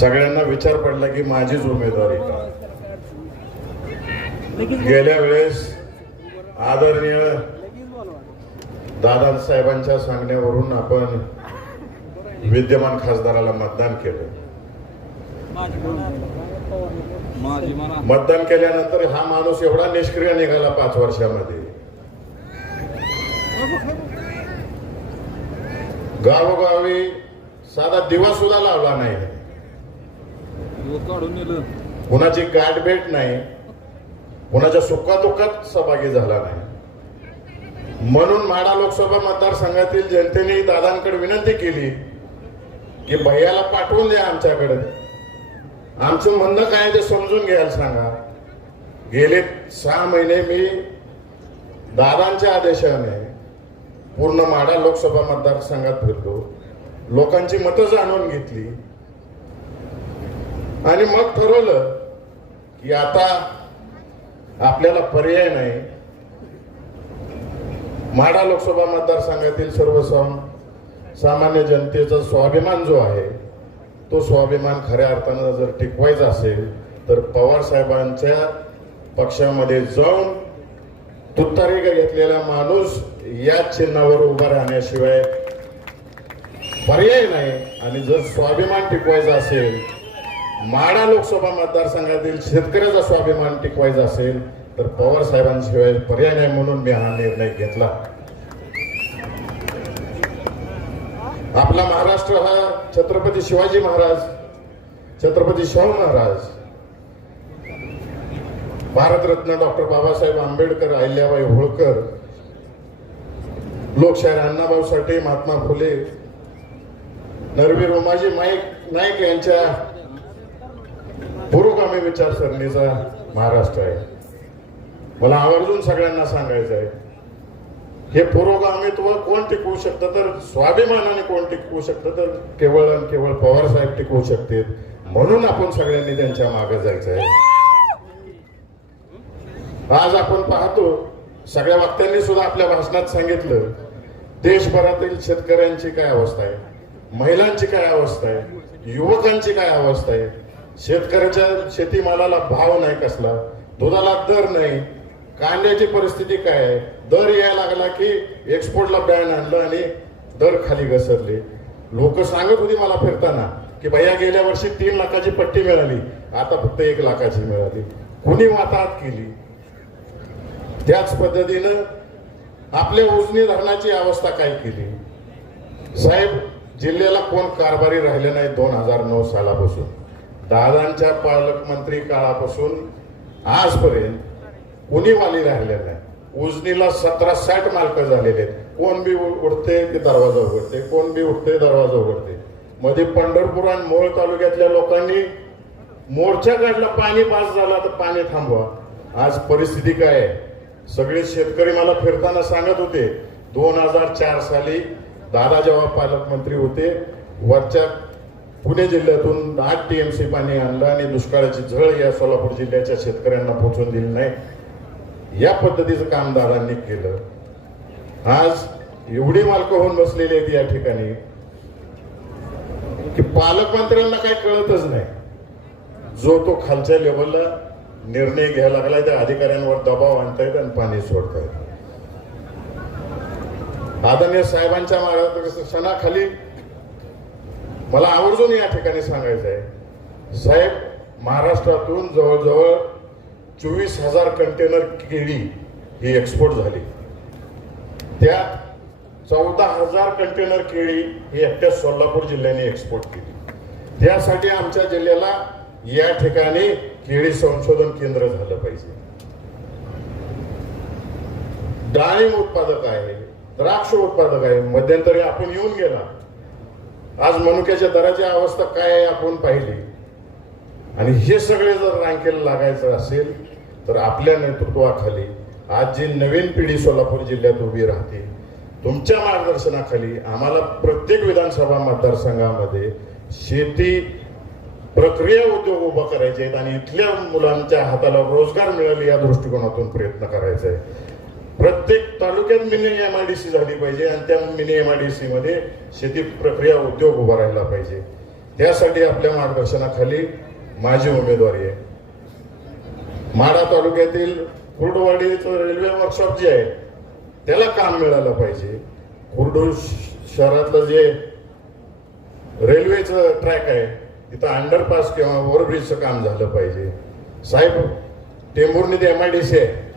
सगळ्यांना विचार पडला की माझीच उमेदवारी गेल्या वेळेस आदरणीय दादासाहेबांच्या सांगण्यावरून आपण विद्यमान खासदाराला मतदान केलं. माझी मतदान केल्यानंतर हा माणूस एवढा निष्क्रिय निघाला पाच वर्षामध्ये. गावोगावी साधा दिवा सुद्धा लावला नाही. काढून नेलं. कुणाची गाठ भेट नाही कुणाच्या सुखादुःखात सहभागी झाला नाही. म्हणून माडा लोकसभा मतदारसंघातील जनतेने दादांकडे विनंती केली की भैयाला पाठवून द्या आमच्याकडे. आमचं म्हणणं काय ते समजून घ्यायला सांगा. गेले सहा महिने मी दादांच्या आदेशाने पूर्ण माडा लोकसभा मतदारसंघात फिरलो. लोकांची मतं जाणून घेतली. आणि मग ठरवलं की आता आपल्याला पर्याय नाही. माडा लोकसभा मतदारसंघातील सर्व सम सामान्य जनतेचा स्वाभिमान जो आहे तो स्वाभिमान खऱ्या अर्थानं जर टिकवायचा असेल तर पवार साहेबांच्या पक्षामध्ये जाऊन तुत्तारी घेतलेला माणूस या चिन्हावर उभा राहण्याशिवाय पर्याय नाही. आणि जर स्वाभिमान टिकवायचा असेल माडा लोकसभा मतदारसंघातील शेतकऱ्याचा स्वाभिमान टिकवायचा असेल तर पवार साहेबांशिवाय पर्याय नाही म्हणून मी हा निर्णय घेतला. आपला महाराष्ट्र हा छत्रपती शिवाजी महाराज छत्रपती शाहू महाराज भारतरत्न डॉक्टर बाबासाहेब आंबेडकर अहिल्याबाई होळकर लोकशाहीर अण्णाभाऊ साठे महात्मा फुले नरवीर उमाजी नाईक नाईक यांच्या पुरोगामी विचारसरणीचा महाराष्ट्र आहे. मला आवर्जून सगळ्यांना सांगायचं आहे हे पुरोगामित्व कोण टिकवू शकतं तर स्वाभिमानाने कोण टिकवू शकतं तर केवळ आणि केवळ पवार साहेब टिकवू शकतील. म्हणून आपण सगळ्यांनी त्यांच्या मागे जायचं आहे. आज आपण पाहतो सगळ्या वक्त्यांनी सुद्धा आपल्या भाषणात सांगितलं देशभरातील शेतकऱ्यांची काय अवस्था आहे? महिलांची काय अवस्था आहे? युवकांची काय अवस्था आहे? शेतकऱ्याच्या शेतीमालाला भाव नाही कसला दुधाला दर नाही कांद्याची परिस्थिती काय आहे? दर यायला लागला की एक्सपोर्टला बॅन आणलं आणि दर खाली घसरले. लोक सांगत होती मला फिरताना की भैया गेल्या वर्षी तीन लाखाची पट्टी मिळाली आता फक्त एक लाखाची मिळाली. कुणी वाताहत केली? त्याच पद्धतीनं आपल्या उजनी धरणाची अवस्था काय केली? साहेब जिल्ह्याला कोण कारभारी राहिले नाही दोन हजार नऊ सालापासून. दादांच्या पालकमंत्री काळापासून आजपर्यंत कुणी वाली राहिले नाही. उजनीला सतरा साठ मालक झालेले आहेत. कोण बी उठते ते दरवाजा उघडते कोण बी उठते दरवाजा उघडते. मध्ये पंढरपूर आणि मोळ तालुक्यातल्या लोकांनी मोर्चा काढला पाणी पास झाला तर पाणी थांबवा. आज परिस्थिती काय आहे? सगळे शेतकरी मला फिरताना सांगत होते दोन हजार चार साली दादा जेव्हा पालकमंत्री होते वरच्या पुणे जिल्ह्यातून आठ सी पाणी आणलं आणि दुष्काळाची झळ या सोलापूर जिल्ह्याच्या शेतकऱ्यांना पोहोचून दिली नाही. या पद्धतीचं कामदारांनी केलं. आज एवढी मालक होऊन बसलेली आहेत या ठिकाणी की पालकमंत्र्यांना काही कळतच नाही. जो तो खालच्या लेवलला निर्णय घ्यायला लागलाय त्या अधिकाऱ्यांवर दबाव आणतायत आणि पाणी सोडतायत. आदरणीय साहेबांच्या मार्गदर्शनाखाली मला आवर्जून या ठिकाणी सांगायचं आहे साहेब महाराष्ट्रातून जवळजवळ चोवीस हजार कंटेनर केळी ही एक्सपोर्ट झाली. त्यात चौदा हजार कंटेनर केळी ही एकट्या सोलापूर जिल्ह्याने एक्सपोर्ट केली. त्यासाठी आमच्या जिल्ह्याला या ठिकाणी केळी संशोधन केंद्र झालं पाहिजे. डाळिंब उत्पादक आहे द्राक्ष उत्पादक आहे. मध्यंतरी आपण येऊन गेला. आज मनुक्याच्या दराची अवस्था काय आहे आपण पाहिली. आणि हे सगळे जर रांकेला लागायचं असेल तर आपल्या नेतृत्वाखाली आज जी नवीन पिढी सोलापूर जिल्ह्यात उभी राहते तुमच्या मार्गदर्शनाखाली आम्हाला प्रत्येक विधानसभा मतदारसंघामध्ये शेती प्रक्रिया उद्योग उभा करायचे आहेत आणि इथल्या मुलांच्या हाताला रोजगार मिळेल या दृष्टिकोनातून प्रयत्न करायचा आहे प्रत्येक तालुक्यात mini M I D C झाली पाहिजे आणि त्या mini M I D C मध्ये शेती प्रक्रिया उद्योग उभा राहिला पाहिजे. त्यासाठी आपल्या मार्गदर्शनाखाली माझी उमेदवारी आहे. माडा तालुक्यातील कुर्डवाडीचं रेल्वे वर्कशॉप जे आहे त्याला काम मिळालं पाहिजे. कुर्डू श- शहरातलं जे रेल्वेचं ट्रॅक आहे तिथं अंडरपास किंवा ओव्हरब्रिजचं काम झालं पाहिजे. साहेब टेंभुर्णीत एम आय डी सी आहे.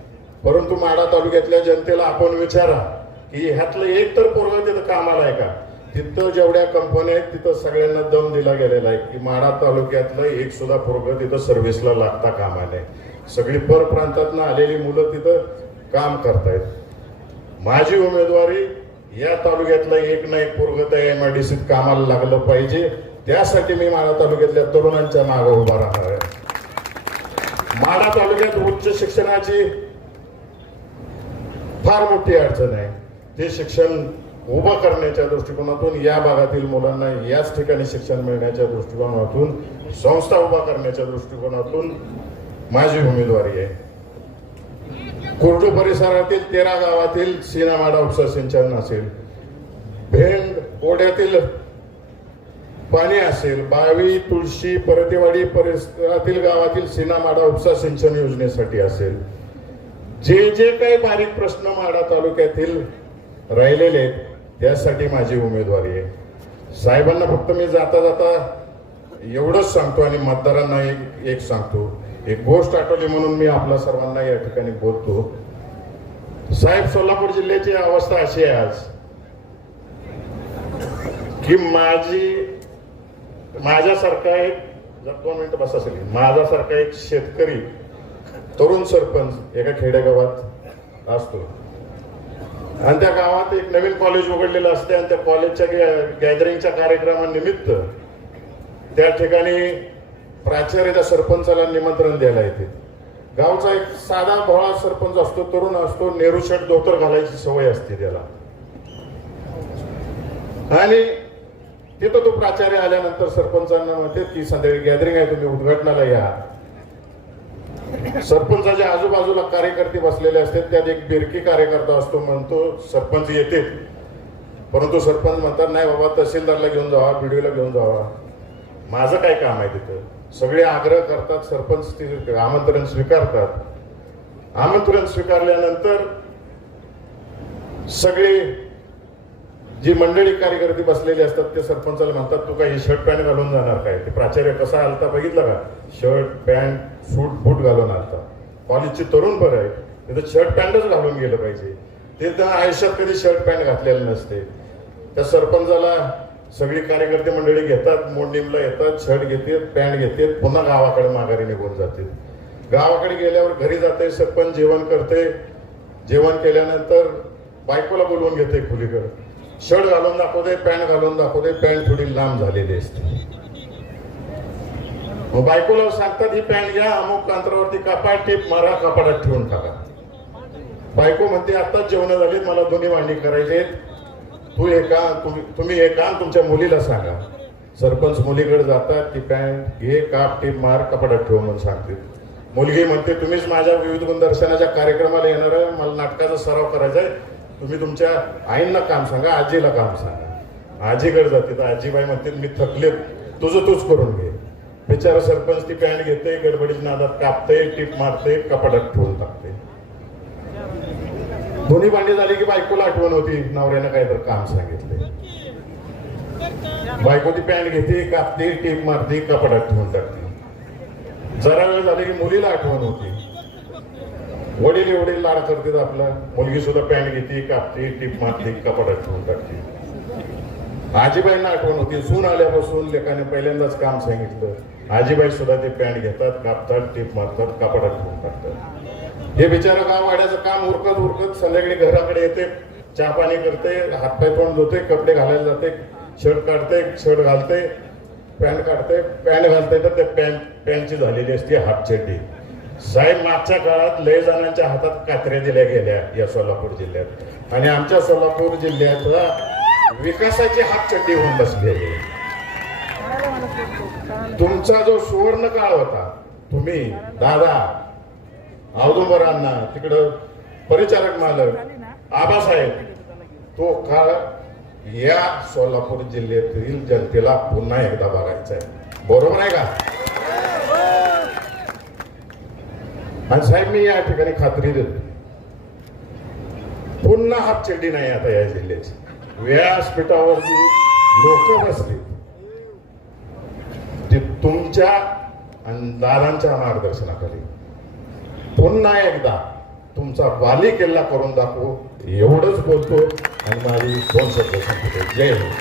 परंतु माडा तालुक्यातल्या जनतेला आपण विचारा की ह्यातलं एक तर पोरग तिथं कामाला आहे का? तिथं जेवढ्या कंपन्या आहेत तिथं सगळ्यांना दम दिला गेलेला आहे की माडा तालुक्यातलं एक सुद्धा पोरग तिथं सर्व्हिसला लागता कामा नये. सगळी परप्रांतातनं आलेली मुलं तिथं काम करतायत. माझी उमेदवारी या तालुक्यातलं एक ना एक पोरग त्या एम आय डी सीत कामाला लागलं पाहिजे. त्यासाठी मी माडा तालुक्यातल्या तरुणांच्या मागे उभा राहणार आहे. माडा तालुक्यात उच्च शिक्षणाची फार मोठी अडचण आहे. ते शिक्षण उभं करण्याच्या दृष्टिकोनातून या भागातील मुलांना याच ठिकाणी शिक्षण मिळण्याच्या दृष्टिकोनातून संस्था उभा करण्याच्या दृष्टिकोनातून माझी उमेदवारी आहे. कुर्डू परिसरातील तेरा गावातील सीनामाडा उपसा सिंचन असेल भेंड ओढ्यातील पाणी असेल बावी तुळशी परतेवाडी परिसरातील गावातील सीनामाडा उपसा सिंचन योजनेसाठी असेल जे जे काही बारीक प्रश्न माडा तालुक्यातील राहिलेले आहेत त्यासाठी माझी उमेदवारी आहे. साहेबांना फक्त मी जाता जाता एवढंच सांगतो आणि मतदारांना एक एक सांगतो. एक गोष्ट आठवली म्हणून मी आपल्या सर्वांना या ठिकाणी बोलतो. साहेब सोलापूर जिल्ह्याची अवस्था अशी आहे आज की माझी माझ्यासारखा एक जर दोन मिनिटं बस असेल माझ्यासारखा एक शेतकरी तरुण सरपंच एका खेडेगावात असतो. आणि त्या गावात एक नवीन कॉलेज उघडलेलं असते आणि त्या कॉलेजच्या गॅदरिंगच्या कार्यक्रमानिमित्त त्या ठिकाणी प्राचार्य त्या सरपंचाला निमंत्रण द्यायला येते. गावचा एक साधा भोळा सरपंच असतो तरुण असतो नेहरू शर्ट धोतर घालायची सवय असते त्याला. आणि तिथं तो प्राचार्य आल्यानंतर सरपंचांना म्हणते की संध्याकाळी गॅदरिंग आहे तुम्ही उद्घाटनाला या. सरपंचाच्या आजूबाजूला कार्यकर्ते बसलेले असतात त्यात एक बिरकी कार्यकर्ता असतो म्हणतो सरपंच येते. परंतु सरपंच म्हणतात नाही बाबा तहसीलदारला घेऊन जावा बीडीओला घेऊन जावा. माझं काय काम आहे तिथं? सगळे आग्रह करतात सरपंच आमंत्रण स्वीकारतात. आमंत्रण स्वीकारल्यानंतर सगळे जी मंडळी कार्यकर्ते बसलेले असतात ते सरपंचाला म्हणतात तू काही शर्ट पॅन्ट घालून जाणार काय? ते प्राचार्य कसा आलता बघितलं का? शर्ट पॅन्ट सूट बूट घालून आलता. कॉलेजचे तरुण बरं आहे तिथं शर्ट पॅन्टच घालून गेलं पाहिजे. ते तर आयुष्यात कधी शर्ट पॅन्ट घातलेलं नसते. त्या सरपंचाला सगळी कार्यकर्ते मंडळी घेतात मोडणीमला येतात शर्ट घेतात पॅन्ट घेतात पुन्हा गावाकडे माघारी निघून जाते गावाकडे गेल्यावर घरी जाते सरपंच जेवण करते. जेवण केल्यानंतर बायकोला बोलवून घेते खुलीकडे. शर्ट घालून दाखवते पॅन्ट घालून दाखवते पॅन्ट थोडी लांब झालेली असते. मग बायकोला सांगतात ही पॅन्ट घ्या अमुक अंतरावरती कपाट टेप मारा कपाटात ठेवून टाका. बायको म्हणते आताच जेवण झाली मला दोन्ही मांडणी करायचे तू हे काम तुम्ही तुम्ही हे काम तुमच्या मुलीला सांगा. सरपंच मुलीकडे जातात ती पॅन्ट घे काप टेप मार कपाटात ठेव म्हणून सांगते. मुलगी म्हणते तुम्हीच माझ्या विविध गुणदर्शनाच्या कार्यक्रमाला येणार आहे मला नाटकाचा सराव करायचा आहे. तुम्ही तुमच्या आईंना काम सांगा आजीला काम सांगा. आजीकडे जाते तर आजीबाई म्हणते मी थकलेत. तुझं तूच करून घे. बिचारा सरपंच ती पॅन्ट घेते गडबडीत नादात कापते टीप मारते कपाटात ठेवून टाकते. दोन्ही भांडी झाली की बायकोला आठवण होती नवऱ्यानं काहीतरी काम सांगितले. बायको ती पॅन्ट घेते कापते टीप मारते कपाटात ठेवून टाकते. जरा वेळ झाली की मुलीला आठवण होती. वडील एवढी लाड करतात आपला. मुलगी सुद्धा पॅन्ट घेते कापते टीप मारते कपाटात ठेवून टाकते. आजीबाईंना आठवण होती. सून आल्यापासून लेखाने पहिल्यांदाच काम सांगितलं. आजीबाई सुद्धा ते पॅन्ट घेतात कापतात टीप मारतात कपाटात ठेवून टाकतात. हे बिचारा गाव वाड्याचं काम उरकत उरकत संध्याकाळी घराकडे येते. चहा पाणी करते हातपाय तोंड धुते कपडे घालायला जाते. शर्ट काढते शर्ट घालते पॅन्ट काढते. पॅन्ट घालते तर ते पॅन्ट पॅन्टची झालेली असते हाफ चड्डी. साहेब मागच्या काळात लय जणांच्या हातात कात्र्या दिल्या गेल्या या सोलापूर जिल्ह्यात. आणि आमच्या सोलापूर जिल्ह्याचा विकासाची हातचड्डी होऊन बसलेली तुमचा जो सुवर्ण काळ होता तुम्ही दादा औदुंबरांना तिकडं परिचारक मालक आबासाहेब तो काळ या सोलापूर जिल्ह्यातील जनतेला पुन्हा एकदा बघायचा आहे. बरोबर आहे का? आणि साहेब मी या ठिकाणी खात्री देतो. पुन्हा हातचड्डी नाही आता या जिल्ह्याची. व्यासपीठावरती लोक बसली. ते तुमच्या आणि दादांच्या मार्गदर्शनाखाली. पुन्हा एकदा तुमचा बाली किल्ला करून दाखवू. एवढंच बोलतो आणि माझी दोन शब्द जय हिंद.